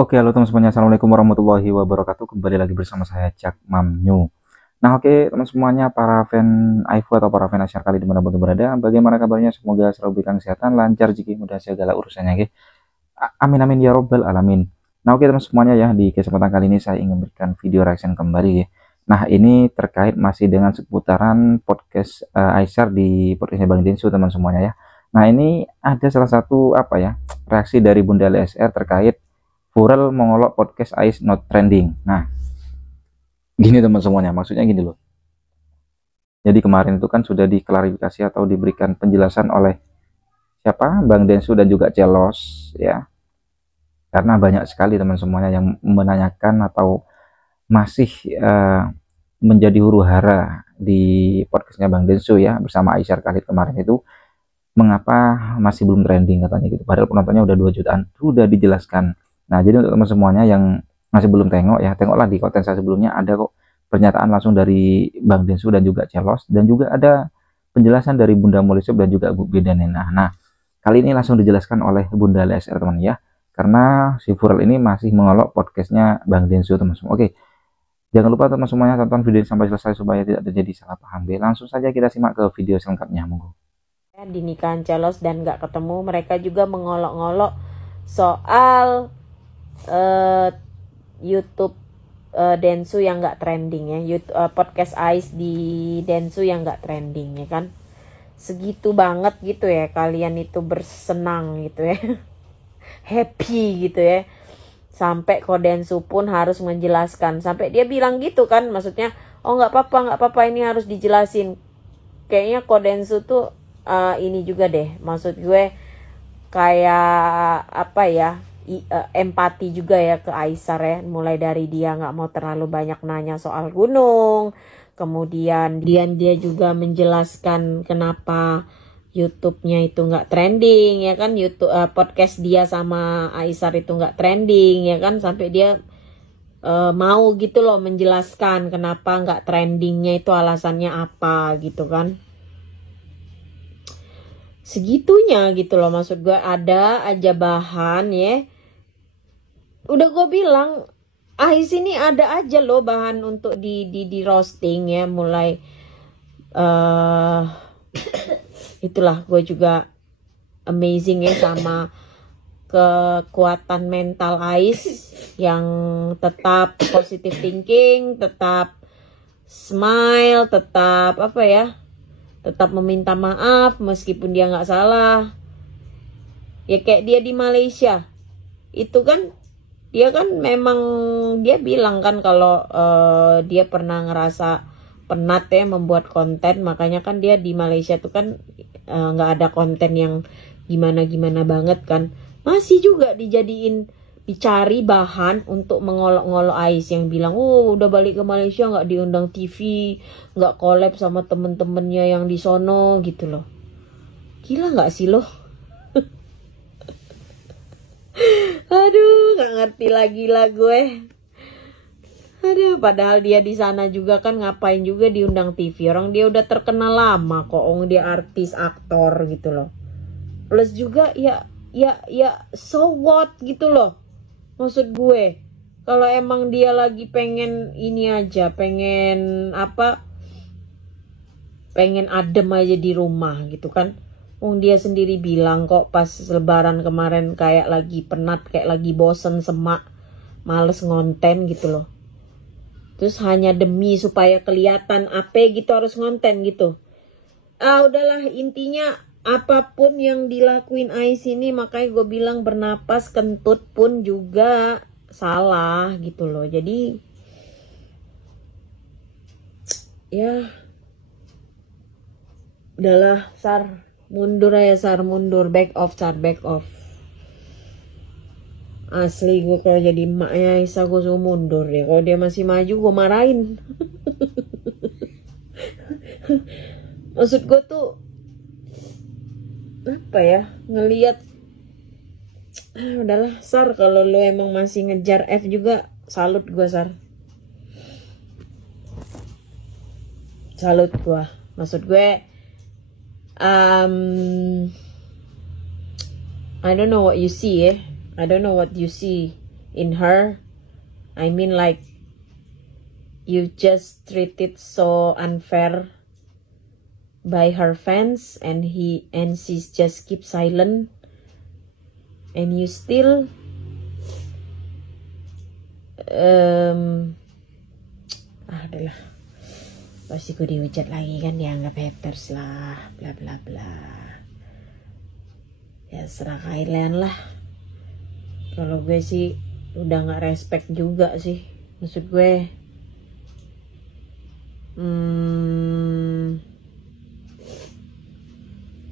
Oke, halo teman semuanya. Assalamualaikum warahmatullahi wabarakatuh. Kembali lagi bersama saya Cak Mamnyu. Nah, oke teman semuanya, para fan iFu atau para fan Asyar kali dimanapun berada, bagaimana kabarnya? Semoga selalu diberikan kesehatan, lancar jika mudah segala urusannya. Oke. Amin amin ya robbal alamin. Nah, oke teman semuanya ya, di kesempatan kali ini saya ingin memberikan video reaction kembali ya. Nah, ini terkait masih dengan seputaran podcast Aisyar di podcastnya Bang Densu teman semuanya ya. Nah, ini ada salah satu apa ya, reaksi dari Bunda LSR terkait Furel mengolok podcast Ais not trending. Nah, gini teman semuanya, maksudnya gini loh. Jadi kemarin itu kan sudah diklarifikasi atau diberikan penjelasan oleh siapa? Bang Densu dan juga Celos ya. Karena banyak sekali teman semuanya yang menanyakan atau masih menjadi huru hara di podcastnya Bang Densu ya bersama Aisyar Khalid kemarin itu, mengapa masih belum trending katanya gitu. Padahal penontonnya udah 2 jutaan, sudah dijelaskan. Nah, jadi untuk teman semuanya yang masih belum tengok ya, tengoklah di konten saya sebelumnya, ada kok pernyataan langsung dari Bang Densu dan juga Celos, dan juga ada penjelasan dari Bunda Molisub dan juga Bu Bedanena. Nah, kali ini langsung dijelaskan oleh Bunda LSR teman ya, karena si Furel ini masih mengolok podcastnya Bang Densu teman semua. Oke, jangan lupa teman semuanya tonton video ini sampai selesai supaya tidak terjadi salah paham. Langsung saja kita simak ke video selengkapnya, monggo. Di nikahan Celos dan nggak ketemu, mereka juga mengolok-ngolok soal YouTube Densu yang nggak trending ya, YouTube, podcast Ais di Densu yang nggak trending ya kan. Segitu banget gitu ya kalian itu bersenang gitu ya. Happy gitu ya, sampai Kodensu pun harus menjelaskan, sampai dia bilang gitu kan, maksudnya oh nggak apa-apa ini harus dijelasin. Kayaknya Kodensu tuh ini juga deh, maksud gue kayak apa ya, empati juga ya ke Aisyar ya, mulai dari dia nggak mau terlalu banyak nanya soal gunung, kemudian dia juga menjelaskan kenapa YouTube-nya itu nggak trending ya kan, YouTube podcast dia sama Aisyar itu nggak trending ya kan, sampai dia mau gitu loh menjelaskan kenapa nggak trendingnya itu alasannya apa gitu kan. Segitunya gitu loh, maksud gue ada aja bahan ya. Udah gue bilang Ais ini ada aja loh bahan untuk di roasting ya, mulai itulah gue juga amazing ya sama kekuatan mental Ais yang tetap positive thinking, tetap smile, tetap apa ya, tetap meminta maaf meskipun dia nggak salah. Ya kayak dia di Malaysia itu kan, dia kan memang dia bilang kan kalau dia pernah ngerasa penat ya membuat konten, makanya kan dia di Malaysia tuh kan nggak ada konten yang gimana-gimana banget kan, masih juga dicari bahan untuk mengolok-ngolok Ais yang bilang, oh udah balik ke Malaysia nggak diundang TV, nggak collab sama temen-temennya yang di sono gitu loh. Gila nggak sih lo? Aduh, nggak ngerti lagi lah gue. Aduh, padahal dia di sana juga kan ngapain juga diundang TV, orang dia udah terkenal lama kok, dia artis aktor gitu loh. Plus juga ya so what gitu loh. Maksud gue, kalau emang dia lagi pengen ini aja, pengen apa, pengen adem aja di rumah gitu kan. Dia sendiri bilang kok pas lebaran kemarin kayak lagi penat, kayak lagi bosen, semak, males ngonten gitu loh. Terus hanya demi supaya kelihatan apa gitu harus ngonten gitu. Udahlah, intinya apapun yang dilakuin Ais ini, makanya gue bilang bernapas kentut pun juga salah gitu loh. Jadi ya udahlah, Sar, mundur aja Sar, mundur, back off Sar, back off. Asli gue kalau jadi emaknya Aisyah gue suruh mundur deh. Kalau dia masih maju gue marahin. Maksud gue tuh apa ya, ngelihat udahlah Sar, kalau lo emang masih ngejar F juga salut gue Sar, salut gue. Maksud gue I don't know what you see I don't know what you see in her. I mean, like, you just treated so unfair by her fans, and she's just keep silent, and you still adalah pasti gue dihujat lagi kan, dianggap haters lah, bla bla bla. Ya serah kalian lah. Kalau gue sih udah nggak respect juga sih, maksud gue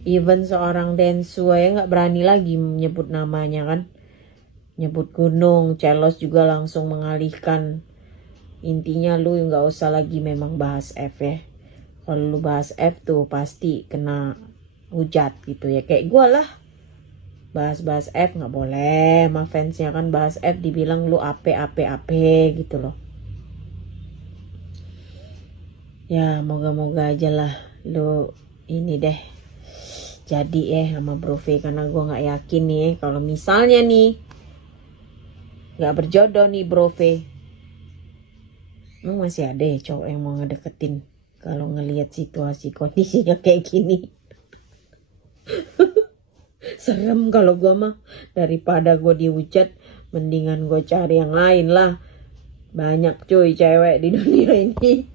even seorang Densu ya nggak berani lagi menyebut namanya kan, nyebut gunung. Celos juga langsung mengalihkan. Intinya lu nggak usah lagi memang bahas F ya. Kalau lu bahas F tuh pasti kena hujat gitu ya. Kayak gue lah, bahas F nggak boleh. Sama fansnya kan bahas F dibilang lu AP gitu loh. Ya moga-moga aja lah lu ini deh jadi sama Bro V, karena gue nggak yakin nih kalau misalnya nih nggak berjodoh nih Bro V. Emang masih ada ya cowok yang mau ngedeketin kalau ngelihat situasi kondisinya kayak gini? Serem kalau gue mah. Daripada gue dihujat, mendingan gue cari yang lain lah. Banyak cuy cewek di dunia ini.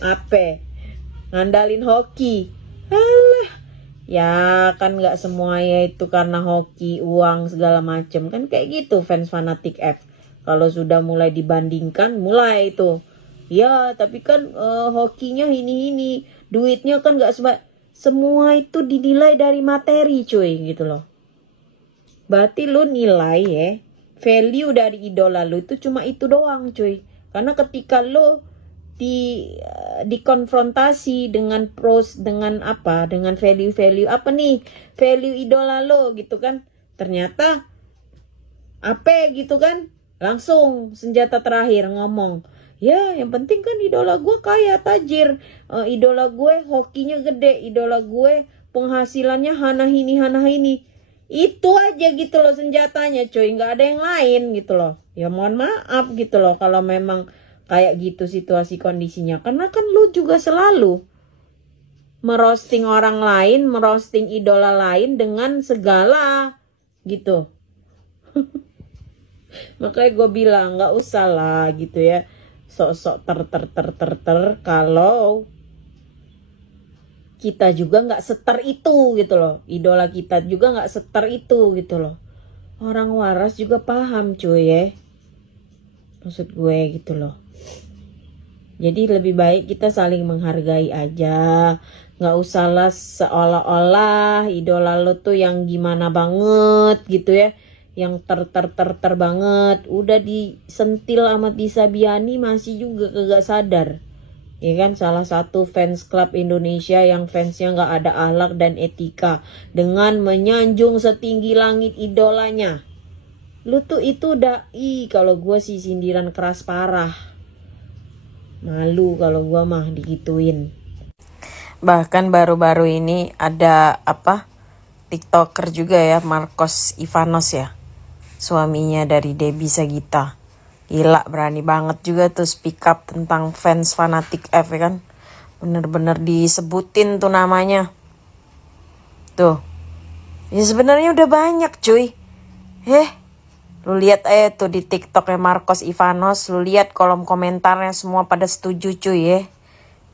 Apa? Ngandalin hoki. Alah. Ya kan gak semuanya itu karena hoki, uang segala macem. Kan kayak gitu fans fanatik F. Kalau sudah mulai dibandingkan, mulai itu. Ya, tapi kan hokinya ini. Duitnya kan gak semua itu dinilai dari materi cuy gitu loh. Berarti lu nilai ya, value dari idola lu itu cuma itu doang cuy. Karena ketika lu dikonfrontasi dengan dengan value apa nih, value idola lo gitu kan, ternyata apa gitu kan, langsung senjata terakhir ngomong, ya yang penting kan idola gue kaya tajir, idola gue hokinya gede, idola gue penghasilannya hana ini. Itu aja gitu loh senjatanya cuy, nggak ada yang lain gitu loh. Ya mohon maaf gitu loh kalau memang kayak gitu situasi kondisinya. Karena kan lu juga selalu merosting orang lain, merosting idola lain dengan segala gitu. Makanya gue bilang gak usah lah gitu ya, sok-sok kalau kita juga gak seter itu gitu loh. Idola kita juga gak seter itu gitu loh. Orang waras juga paham cuy ya, maksud gue gitu loh. Jadi lebih baik kita saling menghargai aja. Gak usah lah seolah-olah idola lo tuh yang gimana banget gitu ya, yang ter banget. Udah disentil sama Tisa Biani masih juga kagak sadar. Ya kan, salah satu fans klub Indonesia yang fansnya gak ada akhlak dan etika dengan menyanjung setinggi langit idolanya. Lu tuh itu udah, kalau gue sih sindiran keras parah. Malu kalau gue mah digituin. Bahkan baru-baru ini ada TikToker juga ya, Marcos Ivanos ya, suaminya dari Debbie Sagita. Gila, berani banget juga tuh speak up tentang fans fanatik F ya kan. Bener-bener disebutin tuh namanya. Tuh. Ya sebenarnya udah banyak cuy. Lu lihat aja tuh di TikToknya Marcos Ivanos. Lu lihat kolom komentarnya semua pada setuju cuy ya.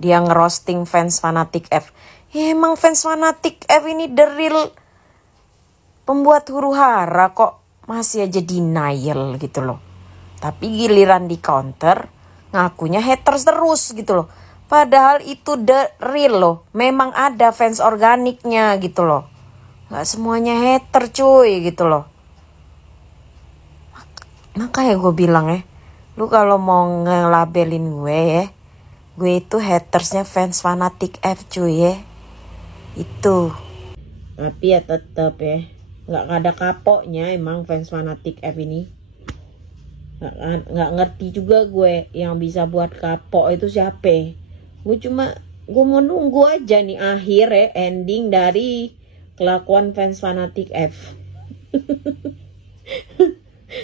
Dia ngerosting fans fanatik F. Ya emang fans fanatik F ini the real pembuat huru hara kok. Masih aja denial gitu loh. Tapi giliran di counter ngakunya haters terus gitu loh. Padahal itu the real loh. Memang ada fans organiknya gitu loh. Gak semuanya hater cuy gitu loh. Makanya gue bilang ya, lu kalau mau ngelabelin gue ya, gue itu hatersnya fans fanatik F cuy ya. Itu. Tapi ya tetap ya, gak ada kapoknya emang fans fanatik F ini. Gak ngerti juga gue yang bisa buat kapok itu siapa. Gue mau nunggu aja nih akhir ya, ending dari kelakuan fans fanatik F.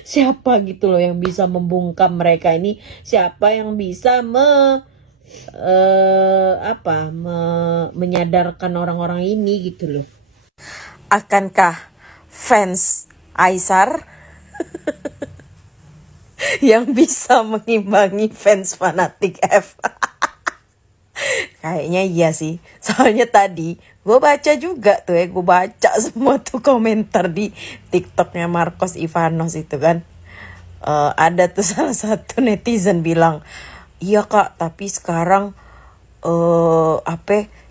Siapa gitu loh yang bisa membungkam mereka ini? Siapa yang bisa menyadarkan orang-orang ini gitu loh? Akankah fans Aisar yang bisa mengimbangi fans fanatik F? Kayaknya iya sih. Soalnya tadi gue baca juga tuh gue baca semua tuh komentar di TikToknya Marcos Ivanos itu kan. Ada tuh salah satu netizen bilang, iya kak, tapi sekarang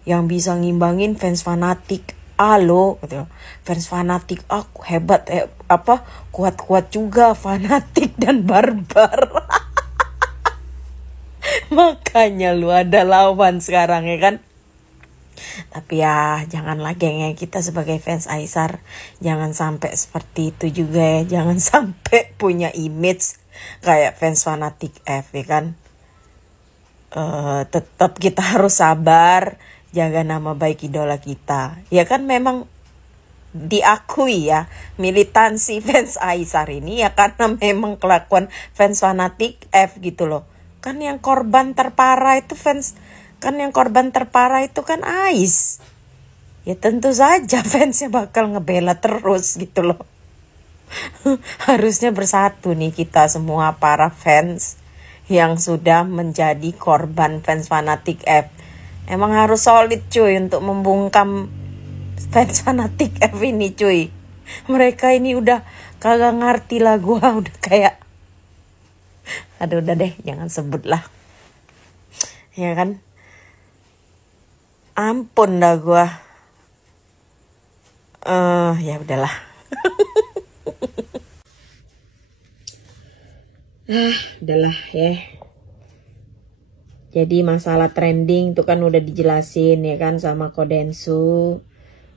yang bisa ngimbangin fans fanatik alo gitu. Fans fanatik aku hebat, kuat-kuat juga fanatik dan barbar. Makanya lu ada lawan sekarang ya kan. Tapi ya janganlah gengnya, kita sebagai fans Aisar jangan sampai seperti itu juga ya. Jangan sampai punya image kayak fans fanatik F ya kan. Tetap kita harus sabar, jaga nama baik idola kita. Ya kan memang diakui ya, militansi fans Aisar ini ya karena memang kelakuan fans fanatik F gitu loh. Kan yang korban terparah itu kan Ais. Ya tentu saja fansnya bakal ngebela terus gitu loh. Harusnya bersatu nih kita semua para fans yang sudah menjadi korban fans fanatik F. Emang harus solid cuy untuk membungkam fans fanatik F ini cuy. Mereka ini udah kagak ngerti lah, gua udah kayak, aduh udah deh jangan sebut lah. Ya kan. Ampun dah gua. Ya udahlah. Udahlah ya. Jadi masalah trending itu kan udah dijelasin ya kan sama Kodensu.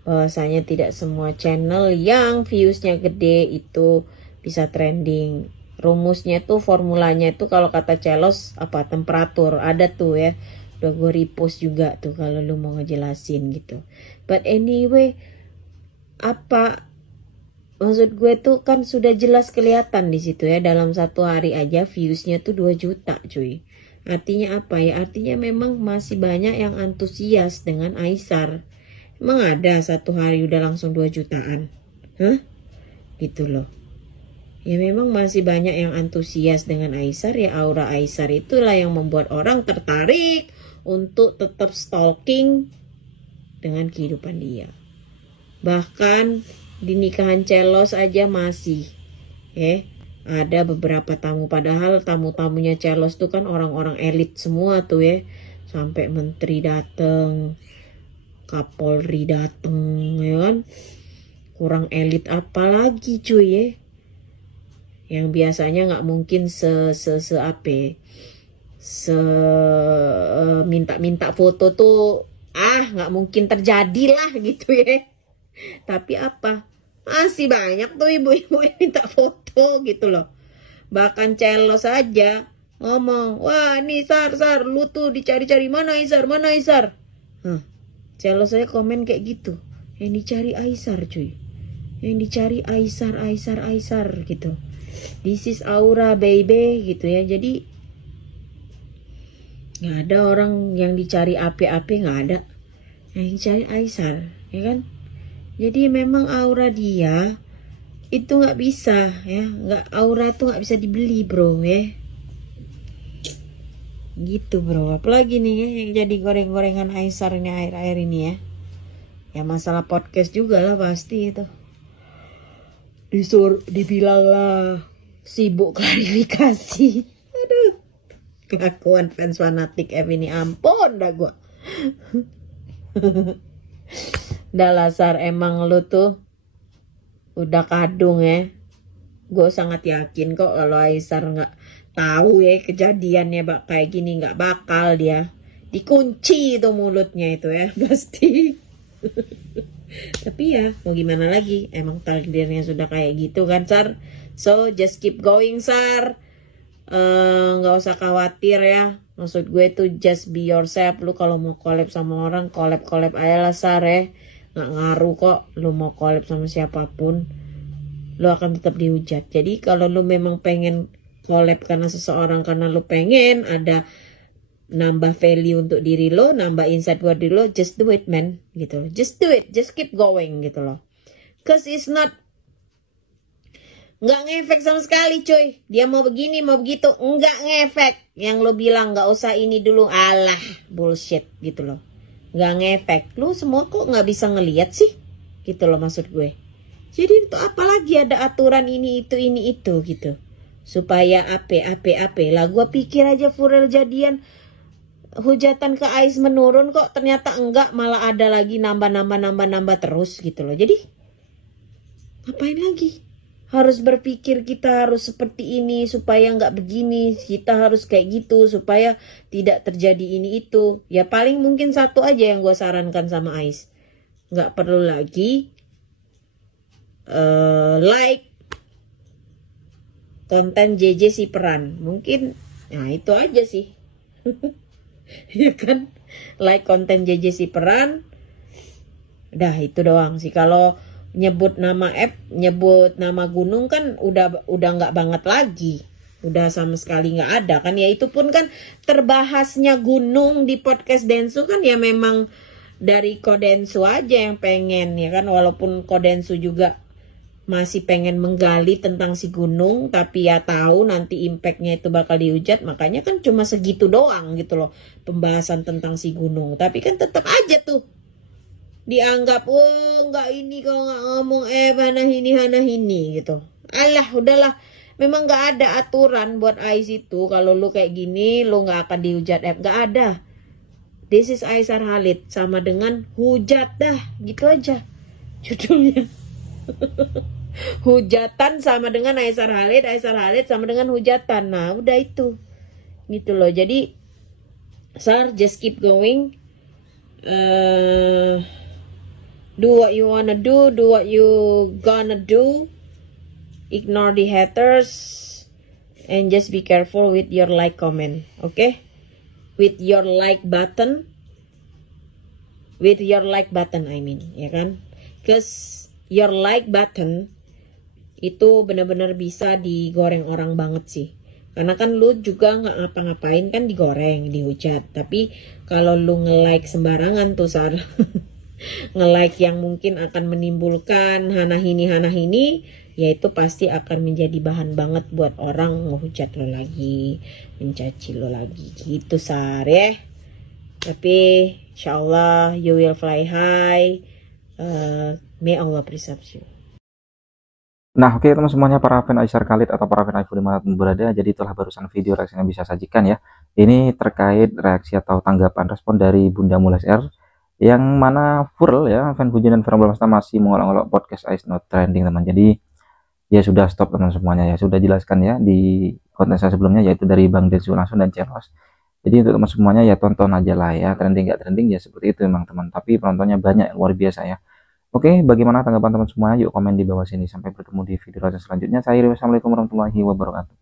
Bahwasanya tidak semua channel yang viewsnya gede itu bisa trending. Rumusnya tuh, formulanya itu kalau kata Celos temperatur. Ada tuh ya. Udah gue repost juga tuh kalau lu mau ngejelasin gitu. But anyway, maksud gue tuh kan sudah jelas kelihatan di situ ya, dalam satu hari aja viewsnya tuh 2 juta cuy. Artinya apa ya? Artinya memang masih banyak yang antusias dengan Aisar. Emang ada satu hari udah langsung 2 jutaan? Gitu loh. Ya memang masih banyak yang antusias dengan Aisar ya, aura Aisar itulah yang membuat orang tertarik untuk tetap stalking dengan kehidupan dia. Bahkan di nikahan Celos aja masih ada beberapa tamu, padahal tamu-tamunya Celos tuh kan orang-orang elit semua tuh ya. Sampai menteri dateng, Kapolri dateng ya kan. Kurang elit apa lagi cuy ya. Yang biasanya nggak mungkin minta foto tuh nggak mungkin terjadi lah gitu ya. Tapi masih banyak tuh ibu-ibu yang minta foto gitu loh. Bahkan Celos saja ngomong, wah nih Sar lu tuh dicari-cari, mana Aisar. Celos saya komen kayak gitu, yang dicari Aisar cuy, yang dicari Aisar gitu. This is aura baby gitu ya. Jadi nggak ada orang yang dicari api-api, nggak ada. Yang dicari Aisar ya kan. Jadi memang aura dia itu nggak bisa ya, aura itu nggak bisa dibeli bro ya. Gitu bro. Apalagi nih yang jadi goreng-gorengan Aisar ini akhir-akhir ini ya. Ya masalah podcast juga lah pasti itu. Dibilang lah sibuk klarifikasi. Aduh. Kelakuan fans fanatik F ini ampun dah gua. Dalasar emang lu tuh udah kadung ya. Gue sangat yakin kok kalau Aisar nggak tahu ya kejadiannya kayak gini, nggak bakal dia dikunci itu mulutnya itu ya pasti. Tapi ya mau gimana lagi, emang takdirnya sudah kayak gitu kan Sar. So just keep going Sar. Nggak usah khawatir ya. Maksud gue tuh just be yourself. Lu kalau mau collab sama orang, collab aja lah Sar ya. Nggak ngaruh kok lu mau collab sama siapapun. lo akan tetap dihujat. Jadi kalau lo memang pengen collab karena seseorang, karena lo pengen ada nambah value untuk diri lo, nambah insight buat diri lo, just do it man, gitu. Just do it, just keep going gitu loh. Cause it's not, nggak ngefek sama sekali cuy. Dia mau begini, mau begitu, nggak ngefek. Yang lo bilang nggak usah ini dulu, alah bullshit gitu loh. Nggak ngefek. Lo semua kok nggak bisa ngelihat sih? Gitu loh maksud gue. Jadi untuk apa lagi ada aturan ini itu gitu. Supaya ape lah. Gue pikir aja Furel jadian, hujatan ke Ais menurun kok, ternyata enggak, malah ada lagi nambah terus gitu loh. Jadi ngapain lagi? Harus berpikir kita harus seperti ini supaya nggak begini, kita harus kayak gitu supaya tidak terjadi ini itu. Ya paling mungkin satu aja yang gue sarankan sama Ais, nggak perlu lagi like konten JJ si peran. Mungkin nah itu aja sih. Ya kan, like konten JJ si peran, udah itu doang sih. Kalau nyebut nama app, nyebut nama gunung kan udah nggak banget lagi, udah sama sekali nggak ada kan. Ya itu pun kan terbahasnya gunung di podcast Densu kan ya memang dari Kodensu aja yang pengen, ya kan, walaupun Kodensu juga masih pengen menggali tentang si gunung, tapi ya tahu nanti impactnya itu bakal dihujat, makanya kan cuma segitu doang gitu loh pembahasan tentang si gunung. Tapi kan tetap aja tuh dianggap, oh nggak ini kalau nggak ngomong mana ini gitu. Alah udahlah, memang nggak ada aturan buat Ais itu. Kalau lu kayak gini lu nggak akan dihujat, nggak ada. This is Aisar Khalid sama dengan hujat, dah gitu aja judulnya. Hujatan sama dengan Aisar Khalid sama dengan hujatan. Nah udah itu gitu loh. Jadi Sar, just keep going, do what you wanna do what you gonna do, ignore the haters, and just be careful with your like comment, okay? With your like button I mean, ya kan? Cause your like button itu benar-benar bisa digoreng orang banget sih. Karena kan lu juga nggak ngapa-ngapain kan digoreng, dihujat. Tapi kalau lu nge-like sembarangan tuh Sar, nge-like yang mungkin akan menimbulkan hana hini, ya itu pasti akan menjadi bahan banget buat orang ngehujat lo lagi, mencaci lo lagi gitu Sar ya. Tapi insyaallah you will fly high, may Allah preserve you. Nah, oke teman semuanya, para fan Aisar Khalid atau para fan iPhone dimanapun berada, jadi itulah barusan video reaksi yang bisa sajikan ya. Ini terkait reaksi atau tanggapan respon dari Bunda Mules R, yang mana Furel ya, fan Pujian dan Fan Bramasta masih mengolok-olok podcast Ais Not Trending teman. Jadi ya sudah stop teman semuanya ya, sudah jelaskan ya di konten saya sebelumnya, yaitu dari Bang Densu langsung dan Ceros. Jadi untuk teman semuanya ya tonton aja lah ya, trending nggak trending ya seperti itu memang teman, tapi penontonnya banyak, luar biasa ya. Oke, bagaimana tanggapan teman semuanya? Yuk komen di bawah sini. Sampai bertemu di video selanjutnya. Saya Iri, wassalamualaikum warahmatullahi wabarakatuh.